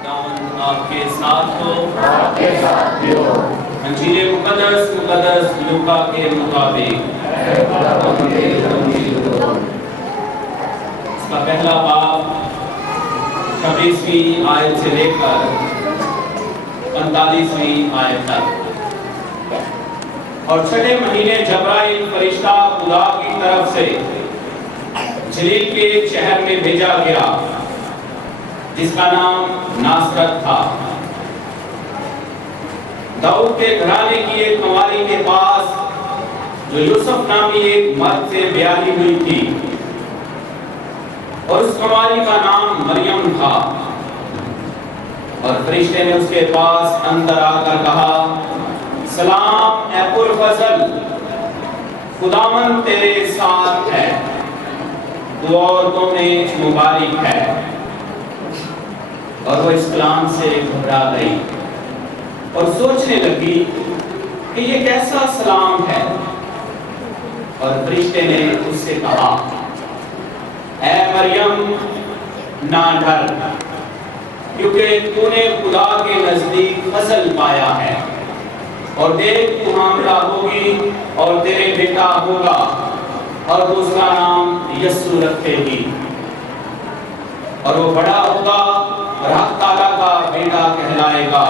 खुदावंद आपके साथ हो, आपके साथ भी हो। इंजील मुकद्दस लूका के मुताबिक इसका पहला बाब 26वीं आयत से लेकर 45वीं आयत तक। और छठे महीने जब्राइल फरिश्ता खुदा की तरफ से जलील के शहर में भेजा गया जिसका नाम नासरत था, दाऊद के घराने की एक कुंवारी के पास जो यूसुफ नामी एक मर्द से ब्याही हुई थी, और उस कुंवारी का नाम मरियम था। और फरिश्ते ने उसके पास अंदर आकर कहा, सलाम ए पुरफज़ल, खुदावंद तेरे साथ है, तू औरतों में मुबारक है। और वो इस कलाम से घबरा गई और सोचने लगी कि ये कैसा सलाम है। और फरिश्ते ने उससे कहा, ऐ मरियम ना डर, क्योंकि तूने खुदा के नजदीक फजल पाया है। और देख तू हामिला होगी और तेरे बेटा होगा और तू उसका नाम यीशु रखेगी। और वो बड़ा होगा और हक ताला का बेटा कहलाएगा।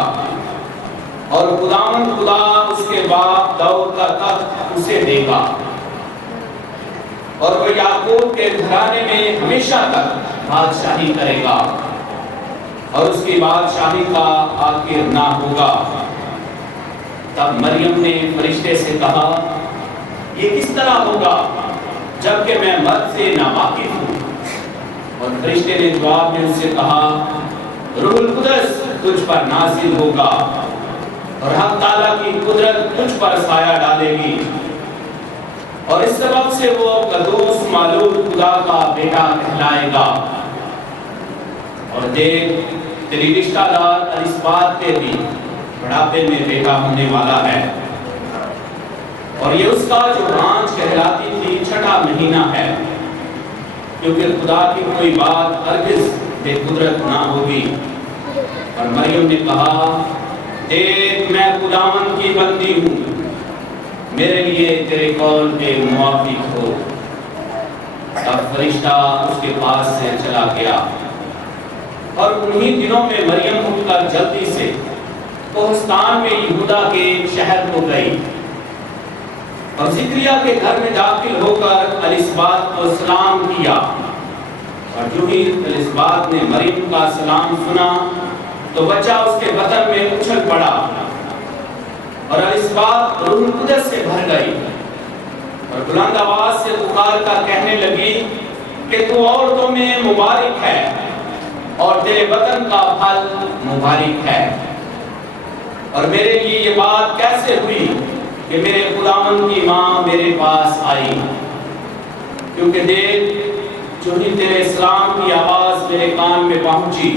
और खुदावंद खुदा उसके बाप दाऊद का तख्त उसे देगा, और वो याकूब के घराने में हमेशा तक बादशाही करेगा, और उसकी बादशाही का आखिर ना होगा। तब मरियम ने फरिश्ते से कहा, ये किस तरह होगा जबकि मैं मर्द से नावाकिफ हूँ। और फरिश्ते ने जवाब में उससे कहा, रूहुल कुदस तुझ पर नाजिल होगा और हक ताला की कुदरत तुझ पर साया डालेगी, और इस सबब से वो कदूस मालूम खुदा का बेटा कहलाएगा। और देख तेरी रिश्तेदार इलिसाबेत के भी बुढ़ापे में बेटा होने वाला है, और ये उसका जो रांझ कहलाती थी छठा महीना है, क्योंकि खुदा की कोई बात हरगिज़ बेकुदरत ना होगी। और मरियम ने कहा, देख मैं खुदावंद की बंदी हूँ, मेरे लिए तेरे कौल के मुआफिक हो। तब फरिश्ता उसके पास से चला गया। और उन्हीं दिनों में मरियम उठकर जल्दी से कोहस्तान में यहूदा के शहर को गई, और जिक्रिया के घर में दाखिल होकर एलिसबात को सलाम किया। और जो ही एलिसबात ने मरियम का सलाम सुना तो बच्चा उसके बदन में उछल पड़ा, और एलिसबात रूह कुदस से भर गई, और बुलंद आवाज से पुकार कर कहने लगी कि तू औरतों में मुबारक है, और तेरे बदन का फल मुबारक है। और मेरे लिए ये बात कैसे हुई कि मेरे खुदावंद की माँ मेरे पास आई, क्योंकि देख जो ही तेरे सलाम की आवाज मेरे कान में पहुंची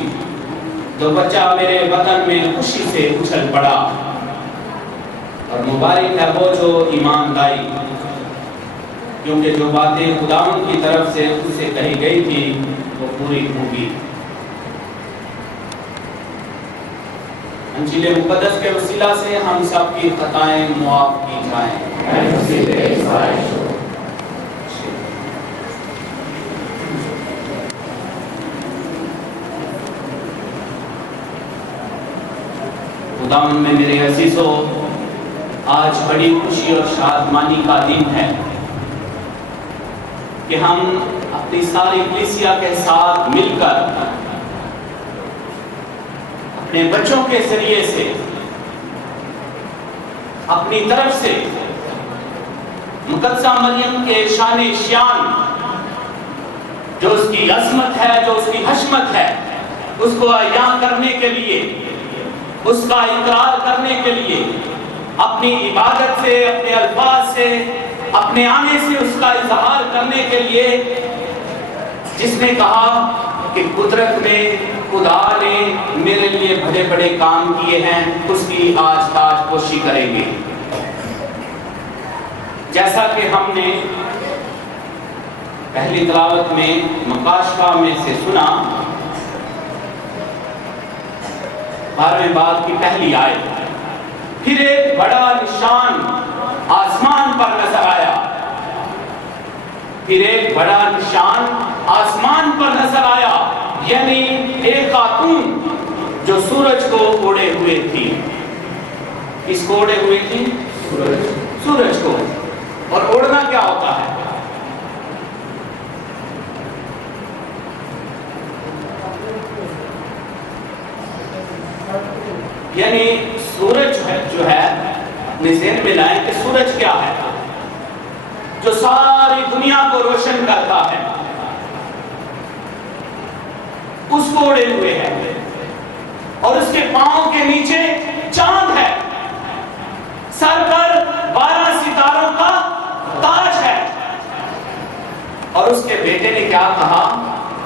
तो बच्चा मेरे बदन में खुशी से उछल पड़ा। और मुबारक है वो जो ईमान लाई, क्योंकि जो बातें खुदावंद की तरफ से उससे कही गई थी वो पूरी होगी। इंजील मुकद्दस के वसीला से हम सब की खताएं मुआफ की जाएं। खुदावंद में मेरे अज़ीज़ों, आज बड़ी खुशी और शादमानी का दिन है कि हम अपनी सारी कलीसिया के साथ मिलकर अपने बच्चों के जरिए से अपनी तरफ से मुकद्दसा मरियम के शान शान जो उसकी अज़मत है, जो उसकी हशमत है, उसको अयां करने के लिए, उसका इकरार करने के लिए, अपनी इबादत से, अपने अल्फाज से, अपने आने से उसका इजहार करने के लिए, जिसने कहा कि कुदरत में खुदा ने मेरे लिए बड़े बड़े काम किए हैं, उसकी आज ताजपोशी करेंगे। जैसा कि हमने पहली तिलावत में मकाशफा में से सुना 12वें बाब की पहली आयत। फिर एक बड़ा निशान आसमान पर नजर आया। फिर एक बड़ा निशान आसमान पर नजर आया, यानी एक खातून जो सूरज को ओढ़े हुए थी। किसको ओढ़े हुए थी? सूरज को। और ओढ़ना क्या होता है? यानी सूरज जो है अपने ज़हन में लाएं कि सूरज क्या है? जो सारी दुनिया को रोशन करता है, उसको ओढ़े हुए है। और उसके पांव के नीचे चांद है, सर पर 12 सितारों का ताज है। और उसके बेटे ने क्या कहा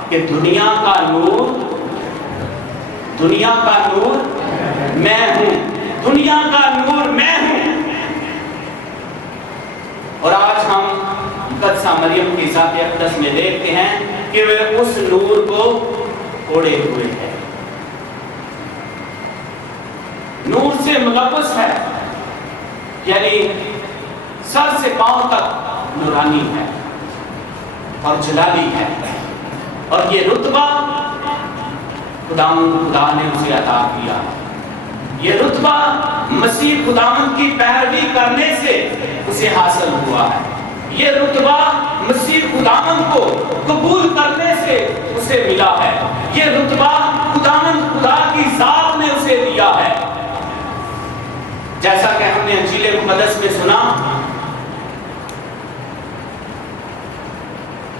कि दुनिया का नूर मैं हूं, दुनिया का नूर मैं हूं। और आज हम मुक़द्दसा मरियम की ज़ात अक़दस में देखते हैं कि वे उस नूर को ओढ़े हुए हैं। नूर से मुलव्वस है, यानी सर से पांव तक नूरानी है और जलाली है। और ये रुतबा खुदा ने उसे अता किया। ये रुतबा मसीह खुदावंद की पैरवी करने से उसे हासिल हुआ है। ये रुतबा मसीह खुदावंद को कबूल करने से उसे मिला है। ये रुतबा खुदावंद खुदा की ज़ात ने उसे दिया है। जैसा कि हमने इंजील मुक़द्दस में सुना,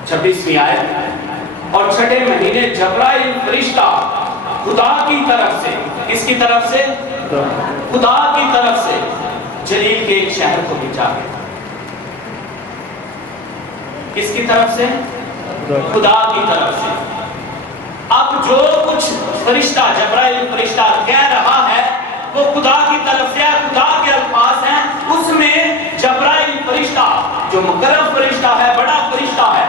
26वीं आयत, और छठे महीने जबराइल फरिश्ता खुदा की तरफ से, किसकी तरफ से? खुदा की तरफ से जलील के एक शहर को भेजा गया। किसकी तरफ से? खुदा की तरफ से। अब जो कुछ फरिश्ता, जबराइल फरिश्ता कह रहा है वो खुदा की तरफ से है, खुदा के अल्फाज हैं। उसमें जबराइल फरिश्ता जो मुकर्रम फरिश्ता है, बड़ा फरिश्ता है,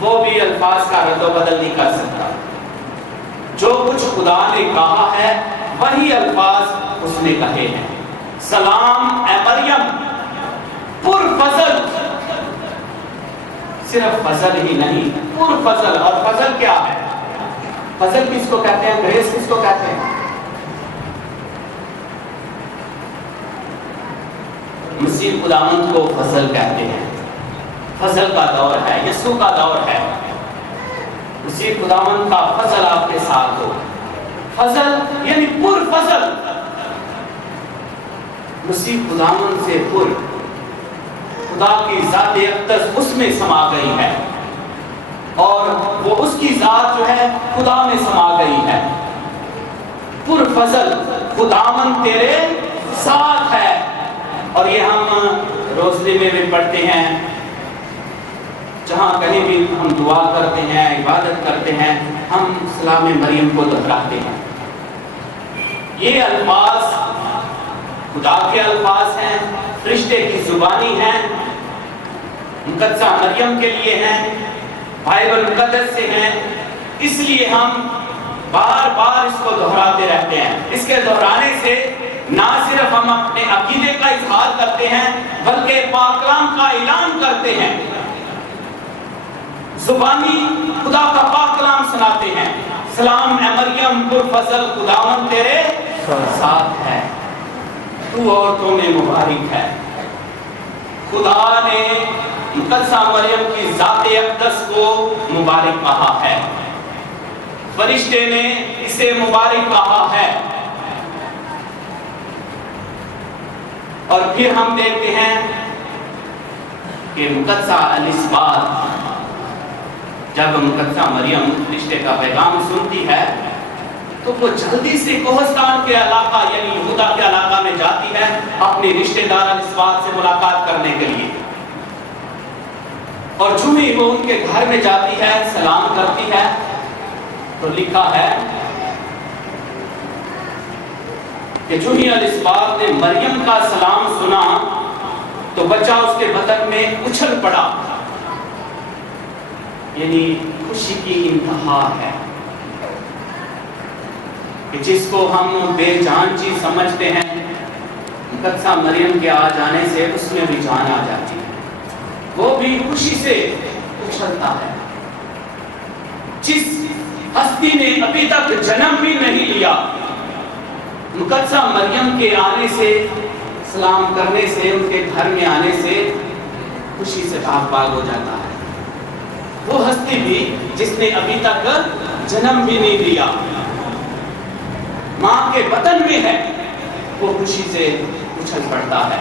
वो भी अल्फाज का रद्द-ओ-बदल नहीं कर सकता। जो कुछ खुदा ने कहा है वही अल्फाज उसने कहे हैं। सलाम ए मरियम पुरफजल, सिर्फ फजल ही नहीं, पुरफजल। और फजल क्या है? फजल किसको कहते हैं? ग्रेस किसको कहते हैं? मसीह खुदावंद को फजल कहते हैं। फजल का दौर है, यीशु का दौर है। मसीह खुदावंद का फजल आपके साथ हो। फजल यानी पुरफजल। मसीह खुदावंद से पुर, खुदा की ज़ात अक़दस उसमें समा गई है और वो उसकी ज़ात जो है खुदा में समा गई है। पुरफजल, खुदावंद तेरे साथ है। और ये हम रोज़े में भी पढ़ते हैं, जहाँ कहीं भी हम दुआ करते हैं, इबादत करते हैं, हम सलाम मरियम को दोहराते हैं। ये अल्फाज खुदा के अल्फाज हैं, फरिश्ते की जुबानी हैं, मुक़द्दसा मरियम के लिए हैं, बाइबल मुक़द्दस से हैं। इसलिए हम बार बार इसको दोहराते रहते हैं। इसके दोहराने से ना सिर्फ हम अपने अकीदे का इजहार करते हैं बल्कि पाक कलाम का ऐलान करते हैं। जुबानी खुदा का पाक कलाम सुनाते हैं। सलाम ए मरियम पुरफजल, खुदावंद तेरे साथ है, तू औरतों में मुबारक है। खुदा ने मुक़द्दसा मरियम की ज़ात अक़दस को मुबारक कहा है, फरिश्ते ने इसे मुबारक कहा है। और फिर हम देखते हैं कि मुक़द्दसा एलिज़ाबेथ जब मुक़द्दसा मरियम फरिश्ते का पैगाम सुनती है तो वो जल्दी से कोहस्तान के इलाका यानी यहूदा के इलाका में जाती है अपने रिश्तेदार एलिज़ाबेथ से मुलाकात करने के लिए। और जो ही वो उनके घर में जाती है, सलाम करती है, तो लिखा है कि जो ही एलिज़ाबेथ ने मरियम का सलाम सुना तो बच्चा उसके बदन में उछल पड़ा, यानी खुशी की इंतहा है। کہ جس کو ہم بے جان چیز سمجھتے ہیں، مقدسہ مریم کے آ جانے سے اس میں بھی جان آ جاتی ہے، وہ بھی خوشی سے اچھلتا ہے۔ جس ہستی نے ابھی تک جنم بھی نہیں لیا، مقدسہ مریم کے آنے سے، سلام کرنے سے، ان کے گھر میں آنے سے خوشی سے بھاگ ہو جاتا ہے۔ وہ ہستی بھی جس نے ابھی تک جنم بھی نہیں لیا، ماں کے بطن میں ہے، وہ خوشی سے اچھل پڑتا ہے۔